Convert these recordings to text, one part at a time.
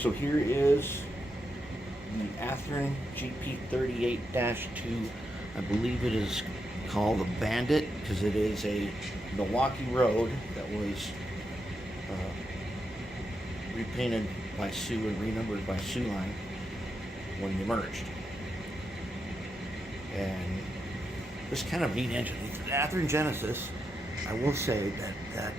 So here is the Athearn GP38-2. I believe it is called the Bandit because it is a Milwaukee road that was repainted by Sue and renumbered by Sue Line when they merged. And this kind of neat engine. It's an Athearn Genesis. I will say that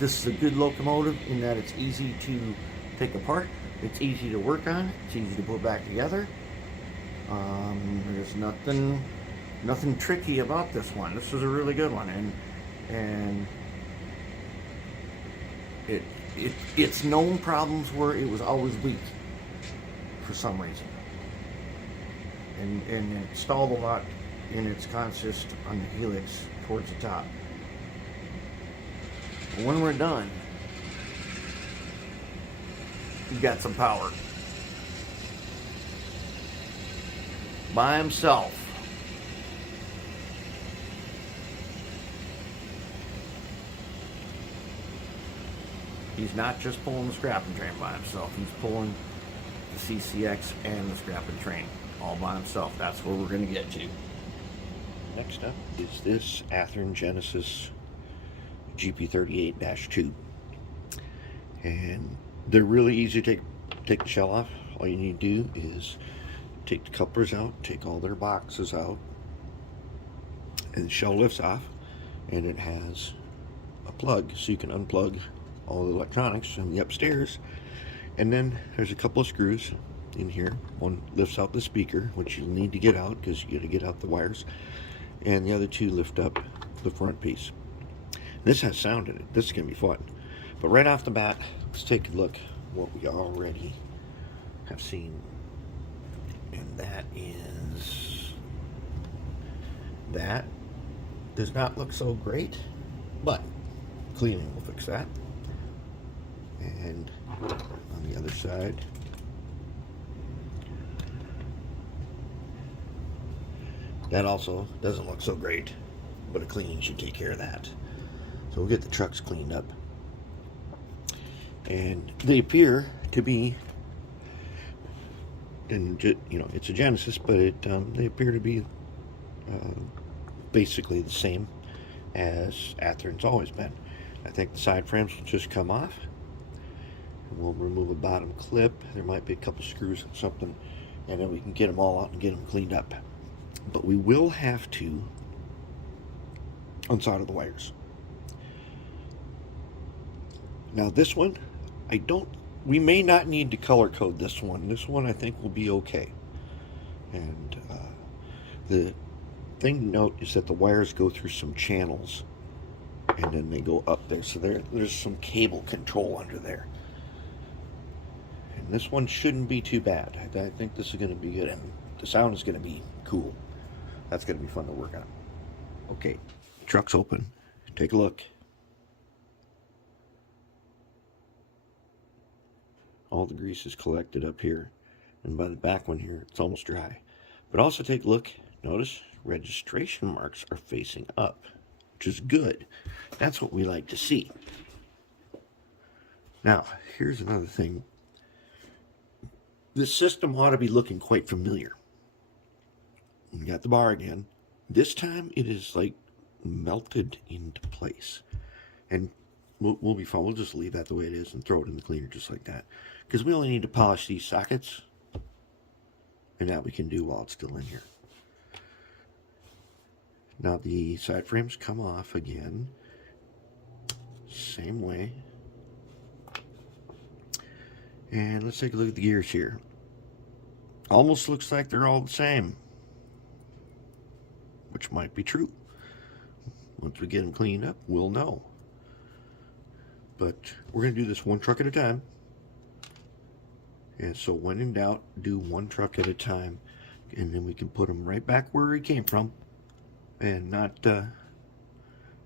this is a good locomotive in that it's easy to take apart, it's easy to work on, it's easy to put back together. There's nothing tricky about this one. This is a really good one, and its known problems were it was always weak for some reason, and it stalled a lot in its consist on the helix towards the top. But when we're done, you've got some power. By himself. He's not just pulling the scrapping train by himself. He's pulling the CCX and the scrapping train all by himself. That's where we're going to get to. Next up is this Athearn Genesis GP38-2. And they're really easy to take the shell off. All you need to do is take the couplers out, take all their boxes out, and the shell lifts off, and it has a plug so you can unplug all the electronics from the upstairs. And then there's a couple of screws in here. One lifts out the speaker, which you'll need to get out because you got to get out the wires, and the other two lift up the front piece. This has sound in it. This is gonna be fun. But right off the bat, let's take a look what we already have seen. And that does not look so great, but cleaning will fix that. And on the other side, that also doesn't look so great, but a cleaning should take care of that. So we'll get the trucks cleaned up. And they appear to be, and you know, it's a Genesis, but they appear to be basically the same as Athearn's always been. I think the side frames will just come off, and we'll remove a bottom clip. There might be a couple screws or something, and then we can get them all out and get them cleaned up. But we will have to unsolder the wires. Now this one, we may not need to color code this one. This one I think will be okay. And the thing to note is that the wires go through some channels and then they go up there. So there's some cable control under there. And this one shouldn't be too bad. I think this is going to be good, and the sound is going to be cool. That's going to be fun to work on. Okay, truck's open. Take a look. All the grease is collected up here, and by the back one here, it's almost dry. But also take a look. Notice registration marks are facing up, which is good. That's what we like to see. Now, here's another thing. This system ought to be looking quite familiar. We got the bar again. This time it is like melted into place. And we'll be fine. We'll just leave that the way it is and throw it in the cleaner just like that. Because we only need to polish these sockets. And that we can do while it's still in here. Now the side frames come off again. Same way. And let's take a look at the gears here. Almost looks like they're all the same. Which might be true. Once we get them cleaned up, we'll know. But we're going to do this one truck at a time. And so when in doubt, do one truck at a time. And then we can put them right back where we came from. And not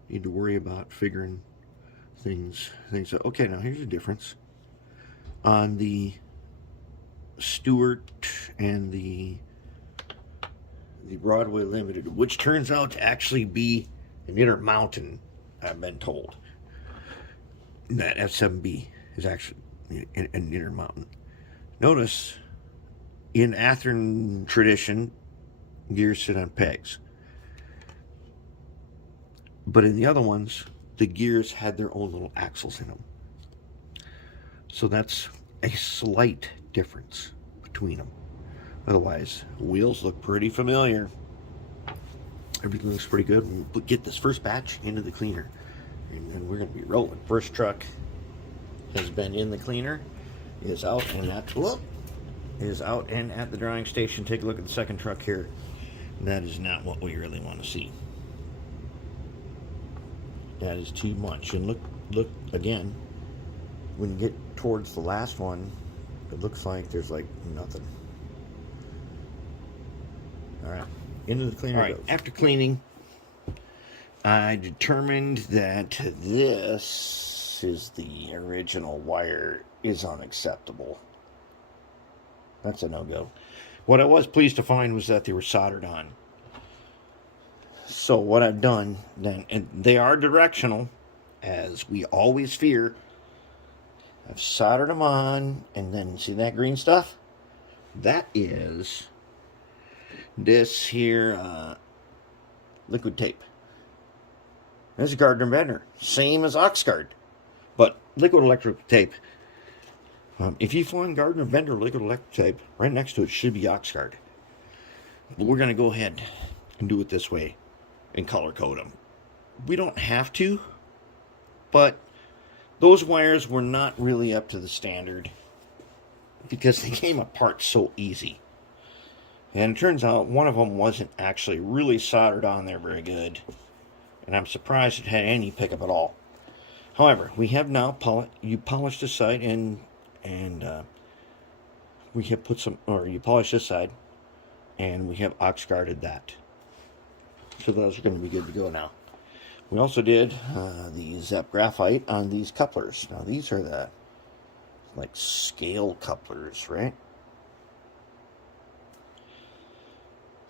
need to worry about figuring things out. Okay, now here's the difference. On the Stewart and the Broadway Limited, which turns out to actually be an Intermountain, I've been told. That F7B is actually and intermounting. Notice, in Athearn tradition, gears sit on pegs. But in the other ones, the gears had their own little axles in them. So that's a slight difference between them. Otherwise, wheels look pretty familiar. Everything looks pretty good. We'll get this first batch into the cleaner, and then we're going to be rolling. First truck has been in the cleaner, is out and at the drying station. Take a look at the second truck here. That is not what we really want to see. That is too much. And look again. When you get towards the last one, it looks like there's like nothing. All right, into the cleaner. All right, after cleaning, I determined that this is the original wire is unacceptable. That's a no-go. What I was pleased to find was that they were soldered on. So what I've done then, and they are directional, as we always fear. I've soldered them on, and then see that green stuff? That is this here liquid tape. This is Gardner Bender, same as Oxgard, but liquid electric tape. If you find Gardner Bender liquid electric tape, right next to it should be Oxgard. But we're going to go ahead and do it this way and color code them. We don't have to, but those wires were not really up to the standard because they came apart so easy. And it turns out one of them wasn't actually really soldered on there very good. And I'm surprised it had any pickup at all. However, we have now polished this side and we have put some, or you polish this side and we have Oxgarded that. So those are going to be good to go now. We also did the Zep graphite on these couplers. Now these are the like scale couplers, right?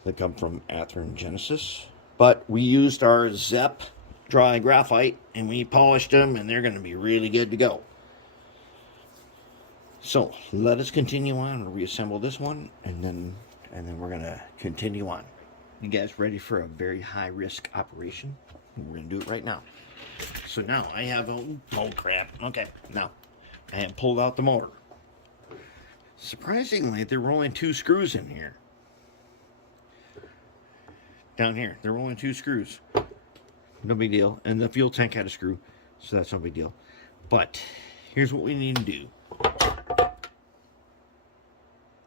They come from Athearn Genesis. But we used our Zep dry graphite and we polished them, and they're going to be really good to go. So let us continue on and reassemble this one, and then we're going to continue on. You guys ready for a very high risk operation? We're going to do it right now. So now I have oh crap. Okay, now I have pulled out the motor. Surprisingly, there were only 2 screws in here. Down here, there were only 2 screws. No big deal. And the fuel tank had a screw, so that's no big deal. But here's what we need to do.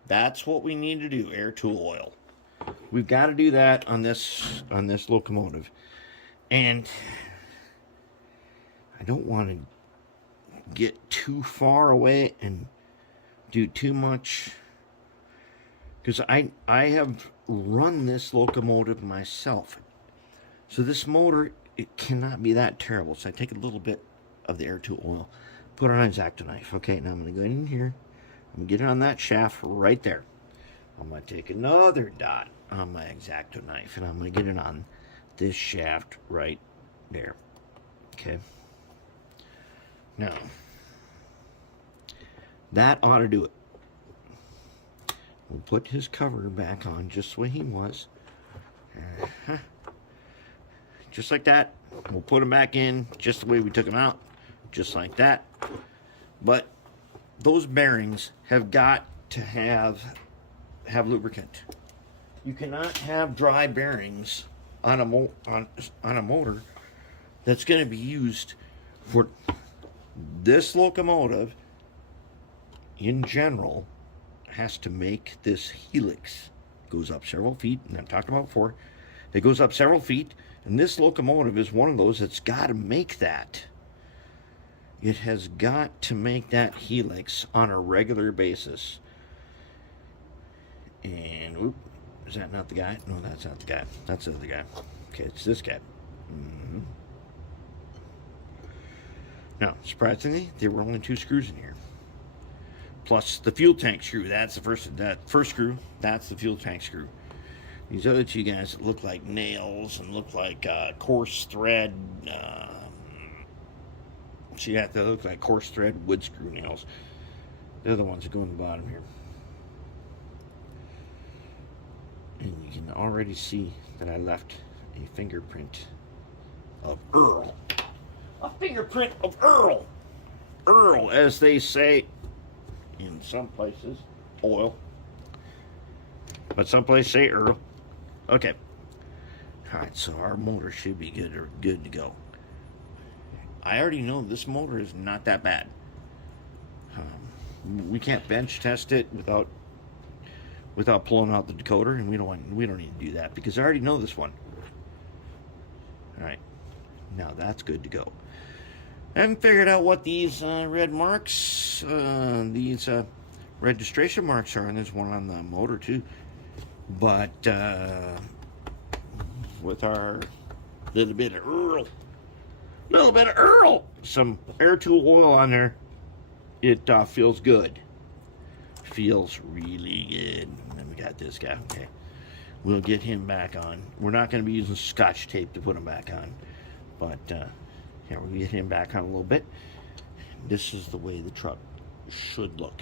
That's what we need to do, air tool oil. We've got to do that on this locomotive. And I don't want to get too far away and do too much, because I have run this locomotive myself. So this motor, it cannot be that terrible. So I take a little bit of the air tool oil, put it on an X-Acto knife. Okay, now I'm going to go in here. I'm going to get it on that shaft right there. I'm going to take another dot on my X-Acto knife, and I'm going to get it on this shaft right there. Okay. Now, that ought to do it. We'll put his cover back on just the way he was. Just like that. We'll put him back in just the way we took him out. Just like that. But those bearings have got to have lubricant. You cannot have dry bearings on a motor that's going to be used for this locomotive. In general, has to make this helix. It goes up several feet, and I've talked about before. It goes up several feet, and this locomotive is one of those that's got to make that. It has got to make that helix on a regular basis. And, oop, is that not the guy? No, that's not the guy. That's the other guy. Okay, it's this guy. Now, surprisingly, there were only 2 screws in here. Plus the fuel tank screw. That's the first screw. That's the fuel tank screw. These other 2 guys that look like nails and look like coarse thread. See that? They look like coarse thread wood screw nails. They're the ones that go in the bottom here. And you can already see that I left a fingerprint of Earl. A fingerprint of Earl. Earl, as they say in some places, oil. But some places say Earl. Okay. Alright, so our motor should be good to go. I already know this motor is not that bad. We can't bench test it without pulling out the decoder, and we don't need to do that because I already know this one. All right, now that's good to go. I haven't figured out what these red marks, these registration marks are, and there's one on the motor too. But with our little bit of Earl, some air tool oil on there, it feels good. Feels really good. And then we got this guy. Okay, we'll get him back on. We're not going to be using Scotch tape to put him back on, but yeah, we'll get him back on a little bit. This is the way the truck should look.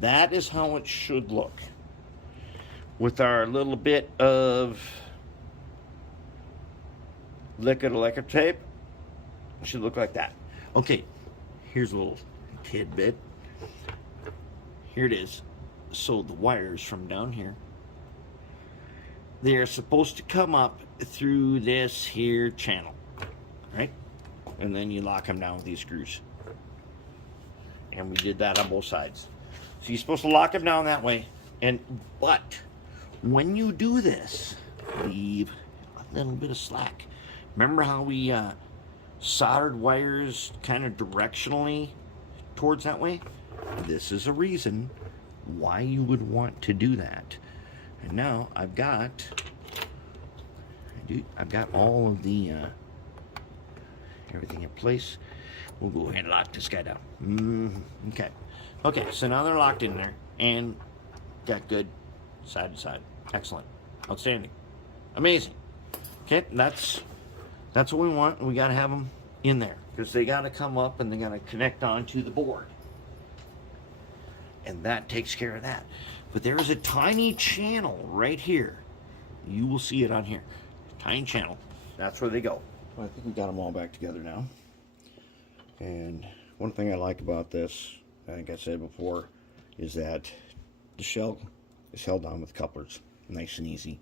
That is how it should look. With our little bit of liquid electric tape, it should look like that. Okay, here's a little tidbit. Here it is. So the wires from down here, they're supposed to come up through this here channel, right? And then you lock them down with these screws. And we did that on both sides. So you're supposed to lock them down that way. But when you do this, leave a little bit of slack. Remember how we soldered wires kind of directionally towards that way? This is a reason why you would want to do that. And now I've got all of the everything in place. We'll go ahead and lock this guy down. Okay, so now they're locked in there and got good side to side. Excellent. Outstanding. Amazing. Okay, that's what we want. We got to have them in there because they got to come up and they got to connect onto the board. And that takes care of that. But there is a tiny channel right here. You will see it on here. Tiny channel. That's where they go. Well, I think we got them all back together now. And one thing I like about this, I think I said before, is that the shell is held down with couplers. Nice and easy.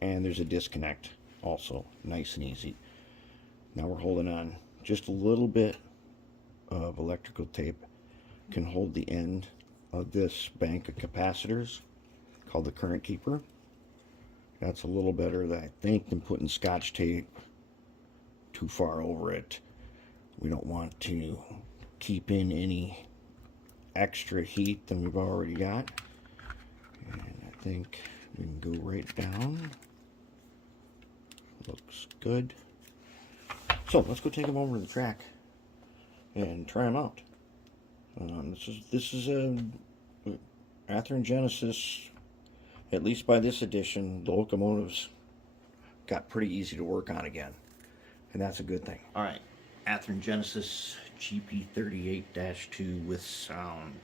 And there's a disconnect also. Nice and easy. Now we're holding on. Just a little bit of electrical tape can hold the end of this bank of capacitors called the current keeper. That's a little better, I think, than putting Scotch tape too far over it. We don't want to keep in any extra heat than we've already got. And I think we can go right down. Looks good. So let's go take them over to the track and try them out. This is a Athearn Genesis, at least by this edition. The locomotives got pretty easy to work on again, and that's a good thing. All right, Athearn Genesis GP38-2 with sound.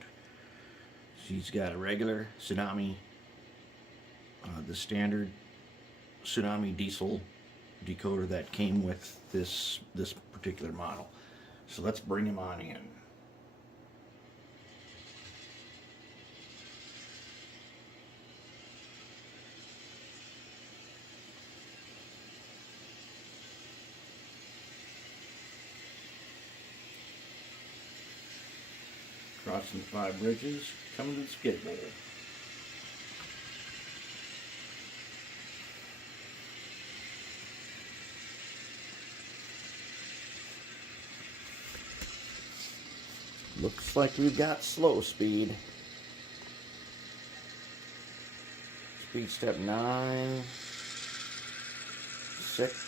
She's got a regular Tsunami, the standard Tsunami Diesel decoder that came with this particular model. So let's bring him on in. Crossing 5 bridges, coming to the skid bowl. Looks like we've got slow speed. Speed step 9, 6.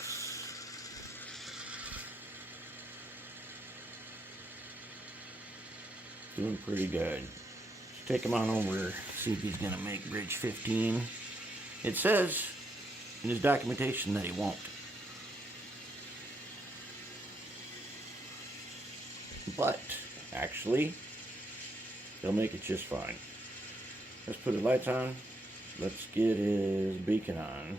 Doing pretty good. Let's take him on over, see if he's going to make bridge 15. It says in his documentation that he won't. But, actually, They'll make it just fine. Let's put the lights on. Let's get his beacon on.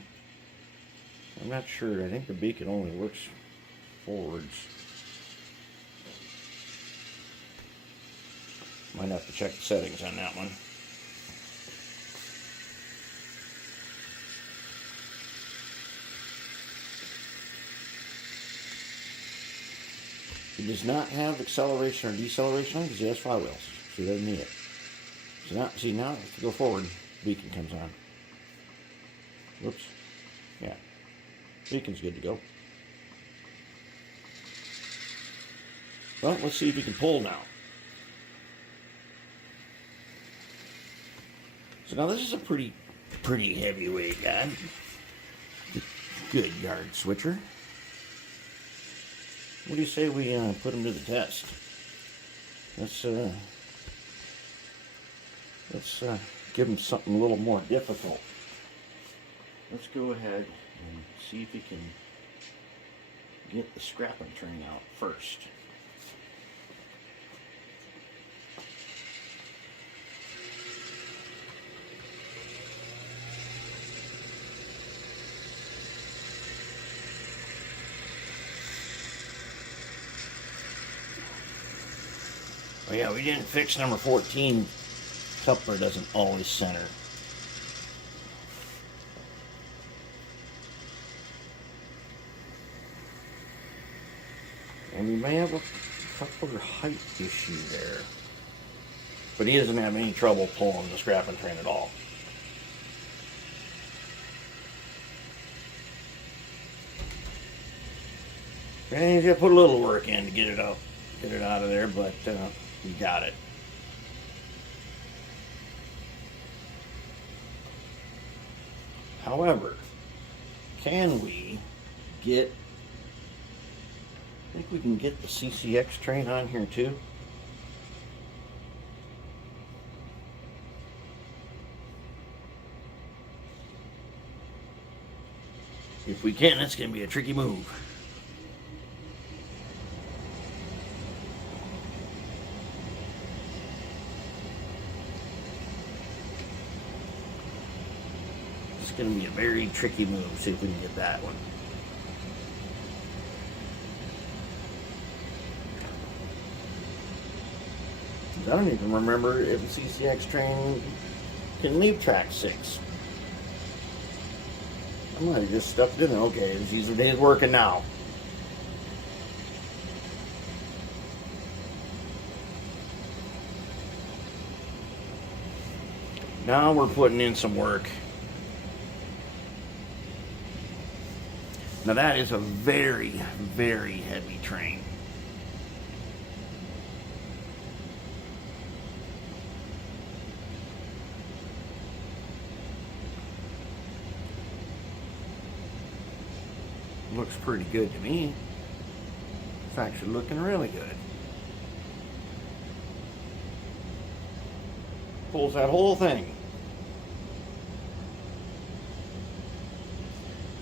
I'm not sure. I think the beacon only works forwards. Might have to check the settings on that one. It does not have acceleration or deceleration on because it has flywheels, so it doesn't need it. So now, see now, if you go forward, beacon comes on. Whoops. Yeah. Beacon's good to go. Well, let's see if we can pull now. So now this is a pretty heavyweight guy. Good yard switcher. What do you say we put him to the test? Let's give him something a little more difficult. Let's go ahead and see if we can get the scrapping train out first. Oh yeah, we didn't fix number 14. Coupler doesn't always center. And we may have a coupler height issue there. But he doesn't have any trouble pulling the scrapping train at all. And he's got to put a little work in to get it out of there, but we got it. However, can we get, I think we can get the CCX train on here too. If we can, it's going to be a tricky move. It's going to be a very tricky move. See if we can get that one. I don't even remember if the CCX train can leave track 6. I might have just stuffed it in. Okay, these are days working now. Now we're putting in some work. Now that is a very, very heavy train. Looks pretty good to me. It's actually looking really good. Pulls that whole thing.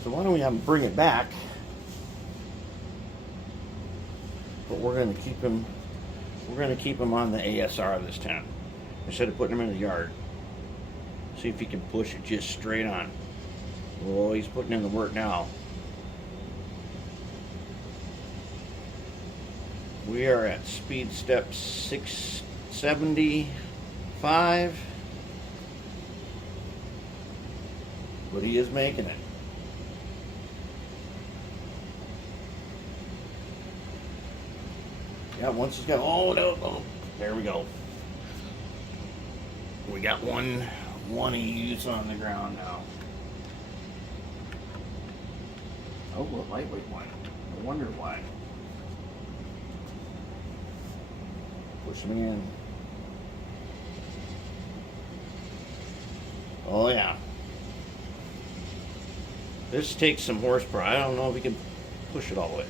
So why don't we have him bring it back? But we're going to keep him. We're going to keep him on the ASR this time instead of putting him in the yard. See if he can push it just straight on. Oh, he's putting in the work now. We are at speed step 675, but he is making it. Yeah, once he's got, oh no, oh, there we go. We got one ease on the ground now. Oh, a lightweight one. I wonder why. Push me in. Oh yeah. This takes some horsepower. I don't know if we can push it all the way.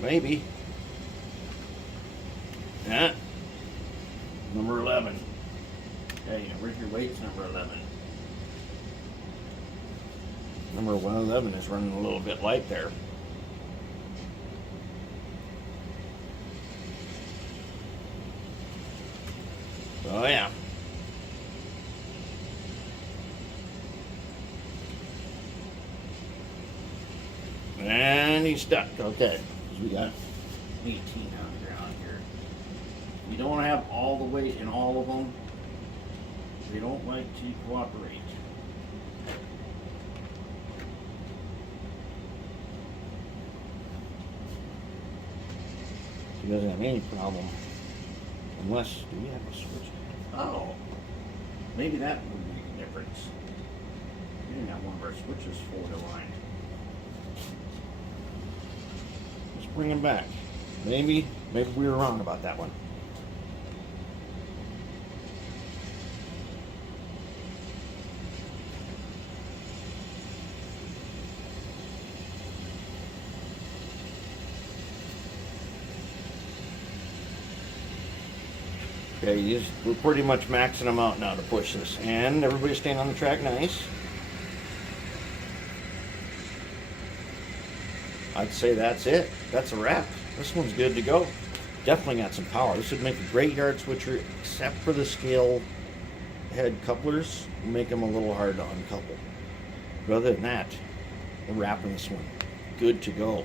Maybe. Yeah. Number 11. Hey, where's your weights? Number 11. Number 111 is running a little bit light there. Oh yeah. And he's stuck. Okay. We got 18 on here. We don't have all the weight in all of them. They don't like to cooperate. He doesn't have any problem. Unless, do we have a switch? Oh. Maybe that would make a difference. We didn't have one of our switches forward aligned. Let's bring him back. Maybe we were wrong about that one. Okay, we're pretty much maxing them out now to push this. And everybody's staying on the track nice. I'd say that's it. That's a wrap. This one's good to go. Definitely got some power. This would make a great yard switcher, except for the scale head couplers. Make them a little hard to uncouple. But other than that, we're wrapping this one. Good to go.